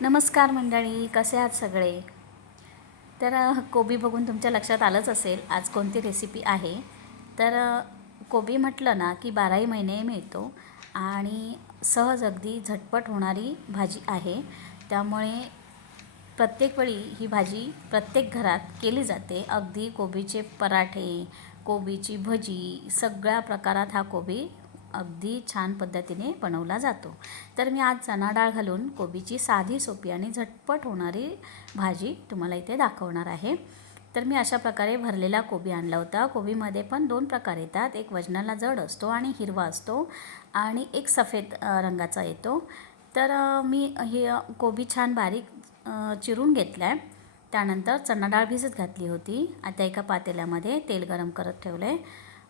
नमस्कार मंडळी कसे आहात सगळे? तर कोबी बघून तुमच्या लक्षात आलंच असेल आज कोणती रेसिपी आहे? तर कोबी म्हटलं ना की बाराही महिने मिळतो आणि सहज अगदी झटपट होणारी भाजी आहे. त्यामुळे प्रत्येक वेळी ही भाजी प्रत्येक घरात केली जाते. अगदी कोबीचे पराठे कोबीची भजी सगळ्या प्रकारात हा कोबी अगदी छान पद्धतीने बनवला जातो. तर मी आज चणा डाळ घालून कोबीची साधी सोपी आणि झटपट होणारी भाजी तुम्हाला इथे दाखवणार आहे. तर मी अशा प्रकारे भरलेला कोबी आणला होता. कोबीमध्ये पण दोन प्रकार येतात. एक वजनाला जड असतो आणि हिरवा असतो आणि एक सफेद रंगाचा येतो. तर मी हे कोबी छान बारीक चिरून घेतला आहे त्यानंतर चणा डाळ भिजत घातली होती. आता एका पातेल्यामध्ये तेल गरम करत ठेवलं आहे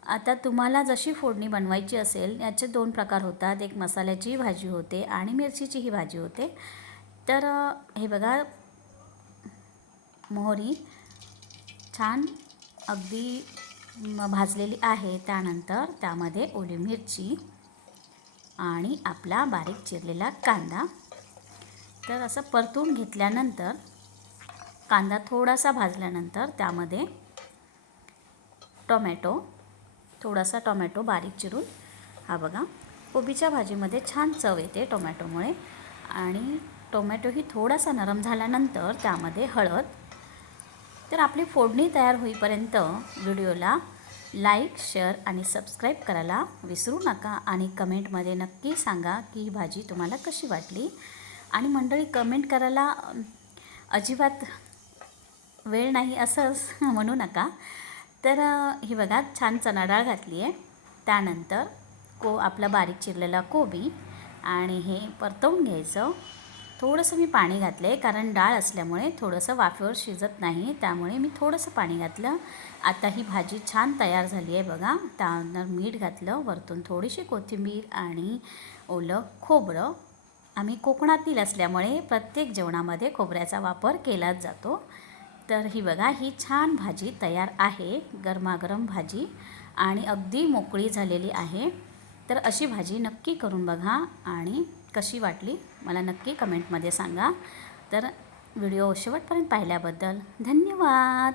आता तुम्हाला जशी फोडणी बनवायची असेल याचे दोन प्रकार होतात. एक मसाल्याची भाजी होते आणि मिरचीची ही भाजी होते. तर हे बघा. मोहरी छान अगदी भाजलेली आहे. त्यानंतर त्यामध्ये ओली मिरची आणि आपला बारीक चिरलेला कांदा. तर असं परतून घेतल्यानंतर कांदा थोडासा भाजल्यानंतर त्यामध्ये टोमॅटो थोडासा टोमॅटो बारीक चिरून. हा बघा कोबीच्या भाजीमध्ये छान चव येते टोमॅटोमुळे. आणि टोमॅटो ही थोडासा नरम झाल्यानंतर त्यामध्ये हळद. तर आपली फोडणी तयार होईपर्यंत व्हिडिओला लाईक शेअर आणि सबस्क्राईब करायला विसरू नका. आणि कमेंटमध्ये नक्की सांगा की ही भाजी तुम्हाला कशी वाटली. आणि मंडळी कमेंट करायला अजिबात वेळ नाही असंच म्हणू नका. तर ही बघा छान चणा डाळ घातली आहे त्यानंतर को आपला बारीक चिरलेला कोबी आणि हे परतवून घ्यायचं. थोडंसं मी पाणी घातलं आहे कारण डाळ असल्यामुळे थोडंसं वाफेवर शिजत नाही त्यामुळे मी थोडंसं पाणी घातलं. आता ही भाजी छान तयार झाली आहे बघा. त्यानंतर मीठ घातलं वरतून थोडीशी कोथिंबीर आणि ओलं खोबरं. आम्ही कोकणातील असल्यामुळे प्रत्येक जेवणामध्ये खोबऱ्याचा वापर केलाच जातो. तर ही बघा ही छान भाजी तयार आहे गरमागरम भाजी आणि अगदी मोकळी झालेली आहे. तर अशी भाजी नक्की करून बघा आणि कशी वाटली मला नक्की कमेंटमध्ये सांगा. तर व्हिडिओ शेवटपर्यंत पाहिल्याबद्दल धन्यवाद!